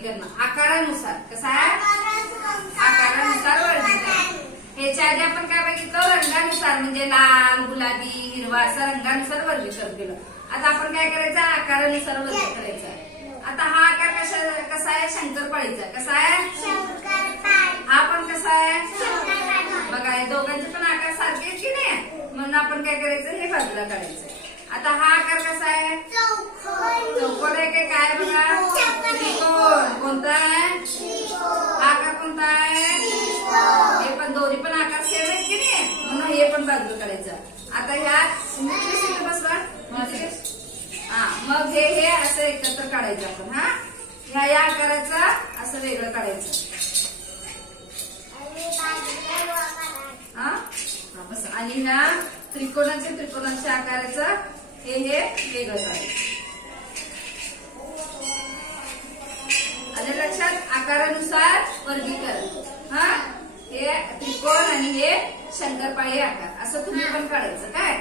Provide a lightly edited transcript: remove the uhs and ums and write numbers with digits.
वर्गीकरण आकारानुसार. कसं आहे? आकारानुसार वर्गीकरण. ह्याच्या आधी आपण काय बघितलं? रंगानुसार म्हणजे लाल, गुलाबी, हिरवा असं रंगानुसार वर्गीकरण केलं. आता आपण काय करायचं? आकारानुसार वर्गीकरण करायचं. आता हा आकार कसा आहे? शंकरपाळीचा. कसा आहे? हा पण कसा आहे? बघा हे दोघांचे पण आकार सारखे आहेत की नाही, म्हणून आपण काय करायचं? हे बाजूला काढायचं. आता हा आकार कसा आहे? चौकोन आहे काय? काय बघा? त्रिकोण. कोणता आहे? हा आकार कोणता आहे? हे पण दोन्ही पण आकार सेम आहेत की नाही, म्हणून हे पण बाजूला काढायचं. आता ह्या बसवा. हा मग हे असं एकत्र काढायचं आपण. हा ह्या आकाराचं असं वेगळं काढायचं. हा बस. आणि ह्या त्रिकोणाच्या आकाराचं हे वेगळं काढायचं. आणि लक्षात आकारानुसार वर्गीकरण. हा हे त्रिकोण आणि हे शंकरपाळी आकार असं तुम्ही पण काढायचं. काय